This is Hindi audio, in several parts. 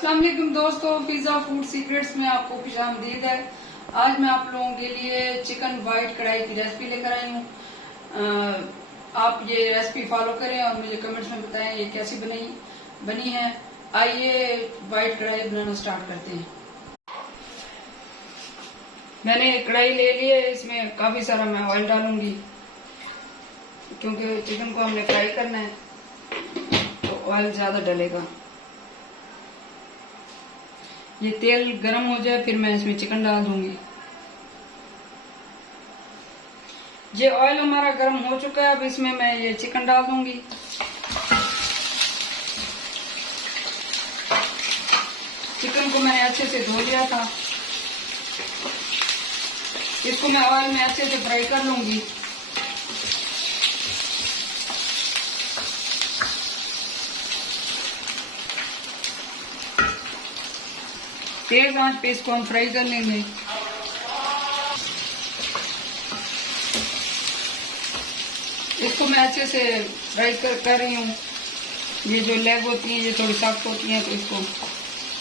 अस्सलाम वालेकुम दोस्तों, पिज़्ज़ा फूड सीक्रेट्स में आपको खुशामदीद है। आज मैं आप लोगों के लिए चिकन वाइट कढ़ाई की रेसिपी लेकर आई हूँ। आप ये रेसिपी फॉलो करें और मुझे कमेंट्स में बताएं ये कैसी बनी है। आइए वाइट कढ़ाई बनाना स्टार्ट करते हैं। मैंने कढ़ाई ले ली है, इसमें काफी सारा मैं ऑयल डालूंगी क्योंकि चिकन को हमने फ्राई करना है तो ऑयल ज्यादा डलेगा। ये तेल गरम हो जाए फिर मैं इसमें चिकन डाल दूंगी। ये ऑयल हमारा गरम हो चुका है, अब इसमें मैं ये चिकन डाल दूंगी। चिकन को मैंने अच्छे से धो लिया था, इसको मैं ऑयल में अच्छे से फ्राई कर लूंगी। तेज आंच पे इसको हम फ्राई कर लेंगे। इसको मैं अच्छे से फ्राई कर रही हूँ। ये जो लेग होती है ये थोड़ी सख्त होती है तो इसको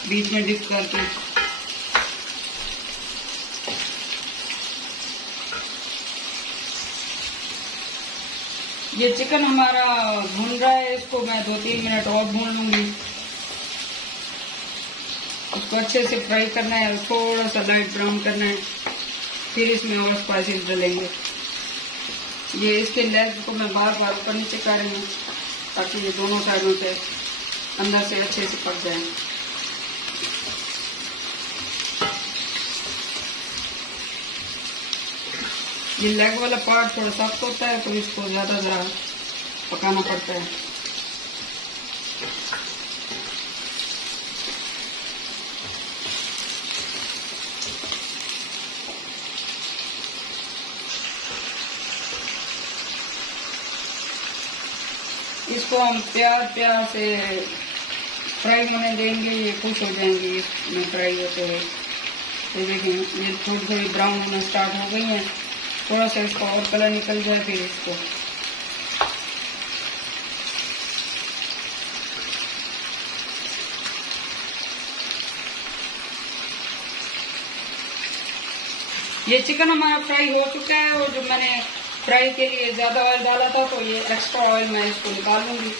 बीच में डिप करके ये चिकन हमारा भून रहा है, इसको मैं 2-3 मिनट और भून लूंगी। उसको अच्छे से फ्राई करना है, थोड़ा सा लाइट ब्राउन करना है, फिर इसमें और स्पाइसेस डालेंगे। ये इसके लेग को मैं बार बार ऊपर नीचे कर रही हूँ ताकि ये दोनों साइडों से अंदर से अच्छे से पक जाए। ये लेग वाला पार्ट थोड़ा सख्त होता है तो इसको ज्यादा जरा पकाना पड़ता है। इसको हम प्यार से फ्राई होने देंगे, ये खुश हो जाएंगे इसमें फ्राई होते हुए। तो देखें ये थोड़ी ब्राउन होना स्टार्ट हो गई है, थोड़ा सा इसका और कलर निकल जाए फिर इसको ये चिकन हमारा फ्राई हो चुका है और जो मैंने फ्राई के लिए ज्यादा ऑयल डाला था तो ये एक्स्ट्रा ऑयल मैं इसको निकाल लूंगी।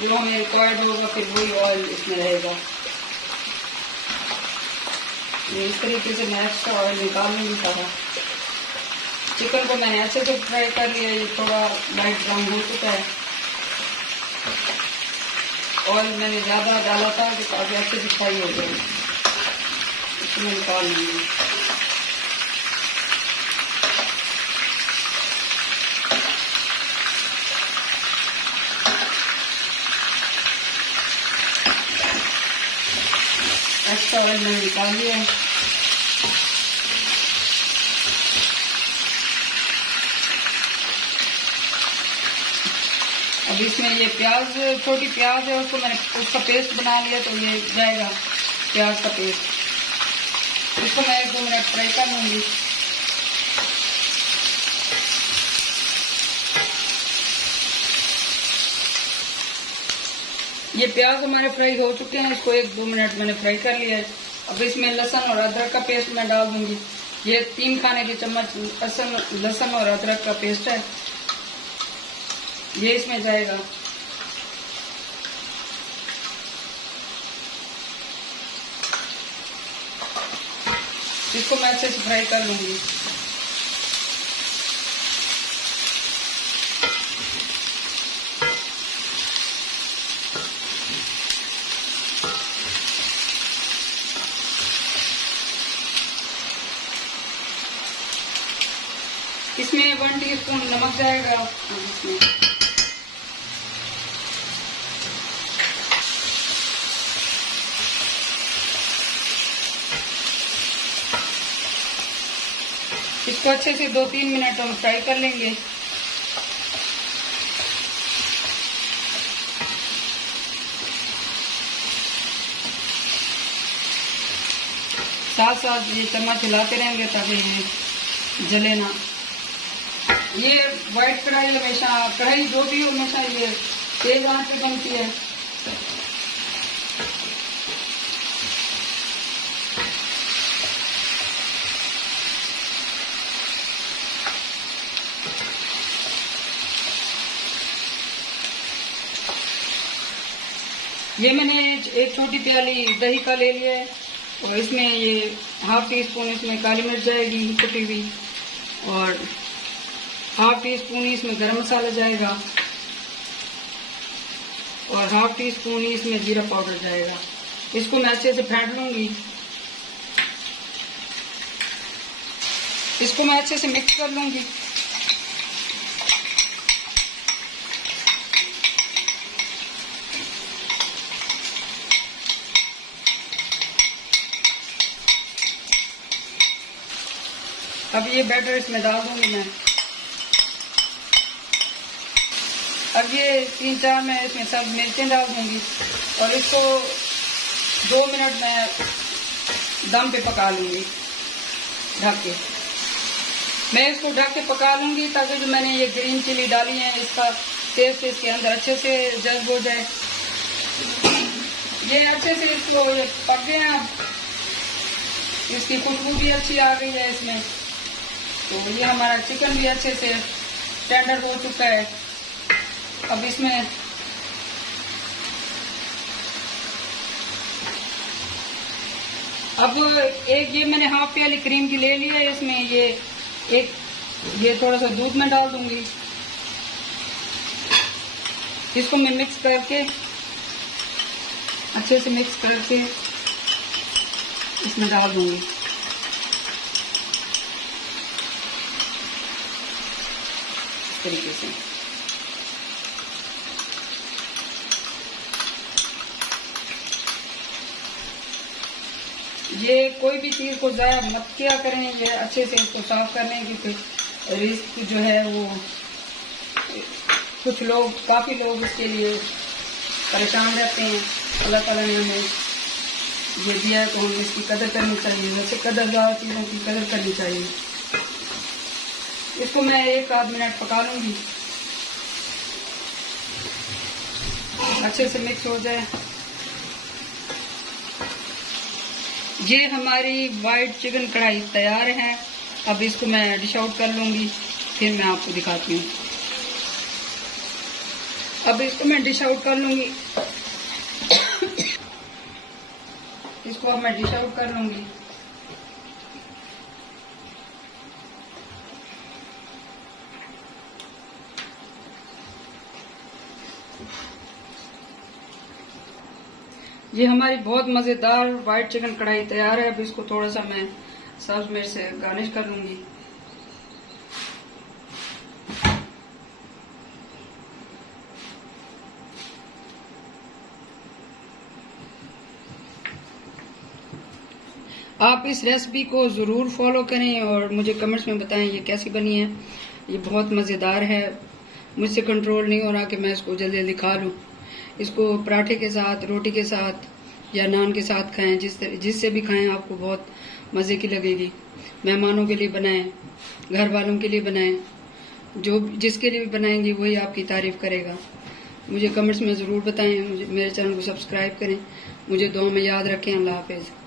जो हमें रिक्वायर्ड होगा फिर वही ऑयल इसमें रहेगा। ये इस तरीके से मैं एक्स्ट्रा ऑयल निकाल लूंगी सारा। चिकन को मैंने अच्छे से फ्राई कर लिया, ये थोड़ा लाइट ब्राउन हो चुका है। ऑयल मैंने ज्यादा डाला था कि काफी अच्छे से फ्राई हो जाए, इसमें निकाल लूंगी। एक्स्ट्रा ऑयल मैंने निकाल लिया है। अब इसमें ये प्याज, छोटी प्याज है उसको मैंने उसका पेस्ट बना लिया तो ये जाएगा प्याज का पेस्ट। इसको मैं 1-2 मिनट फ्राई कर लूंगी। ये प्याज हमारे फ्राई हो चुके हैं, इसको 1-2 मिनट मैंने फ्राई कर लिया है। अब इसमें लहसुन और अदरक का पेस्ट मैं डाल दूंगी। ये 3 खाने के चम्मच लहसुन और अदरक का पेस्ट है, ये इसमें जाएगा। इसको मैं अच्छे से फ्राई कर लूंगी। इसमें 1 टीस्पून नमक जाएगा। इसको अच्छे से 2-3 मिनट हम फ्राई कर लेंगे। साथ साथ ये चम्मच हिलाते रहेंगे ताकि ये जले ना। ये व्हाइट कढ़ाई हमेशा, कढ़ाई जो भी हो हमेशा ये तेज आंच पे बनती है। ये मैंने एक छोटी प्याली दही का ले लिया है और इसमें ये हाफ टी स्पून इसमें काली मिर्च जाएगी कुटी हुई और हाफ टी स्पून इसमें गरम मसाला जाएगा और हाफ टी स्पून इसमें जीरा पाउडर जाएगा। इसको मैं अच्छे से फेंट लूंगी। इसको मैं अच्छे से मिक्स कर लूंगी। अब ये बैटर इसमें डाल दूंगी मैं। अब ये 3-4 मैं इसमें सब मिर्चें डाल दूंगी और इसको 2 मिनट मैं दम पे पका लूंगी ढक के। मैं इसको ढक के पका लूंगी ताकि जो मैंने ये ग्रीन चिली डाली है इसका टेस्ट इसके अंदर अच्छे से जज्ब हो जाए। ये अच्छे से इसको ये पक गए हैं। इसकी खुशबू भी अच्छी आ गई है इसमें। तो ये हमारा चिकन भी अच्छे से टेंडर हो चुका है। अब इसमें एक ये मैंने हाफ प्याली क्रीम की ले ली है। इसमें ये थोड़ा सा दूध में डाल दूंगी। इसको मैं मिक्स करके अच्छे से मिक्स करके इसमें डाल दूंगी। तरीके से ये कोई भी चीज को ज़्यादा मत किया करें। ये अच्छे से इसको साफ करने की फिर रिस्क जो है वो काफी लोग इसके लिए परेशान रहते हैं। अल्लाह ताला ने हमें ये दिया है तो हमें इसकी कदर करनी चाहिए। वैसे कदरदार चीज़ों की कदर करनी चाहिए। इसको मैं 1-8 मिनट पका लूंगी अच्छे से मिक्स हो जाए। ये हमारी वाइट चिकन कढ़ाई तैयार है। अब इसको मैं डिश आउट कर लूंगी फिर मैं आपको दिखाती हूँ। अब इसको मैं डिश आउट कर लूंगी। इसको अब मैं डिश आउट कर लूंगी। ये हमारी बहुत मज़ेदार वाइट चिकन कढ़ाई तैयार है। अब इसको थोड़ा सा मैं सब्ज मिर्च से गार्निश कर लूंगी। आप इस रेसिपी को ज़रूर फॉलो करें और मुझे कमेंट्स में बताएं ये कैसी बनी है। ये बहुत मज़ेदार है। मुझसे कंट्रोल नहीं हो रहा कि मैं इसको जल्दी जल्दी खा लूँ। इसको पराठे के साथ, रोटी के साथ या नान के साथ खाएं। जिससे भी खाएं आपको बहुत मज़े की लगेगी। मेहमानों के लिए बनाएं, घर वालों के लिए बनाएं। जिसके लिए भी बनाएंगे वही आपकी तारीफ करेगा। मुझे कमेंट्स में ज़रूर बताएं। मेरे चैनल को सब्सक्राइब करें। मुझे दुआ में याद रखें। अल्लाह हाफिज़।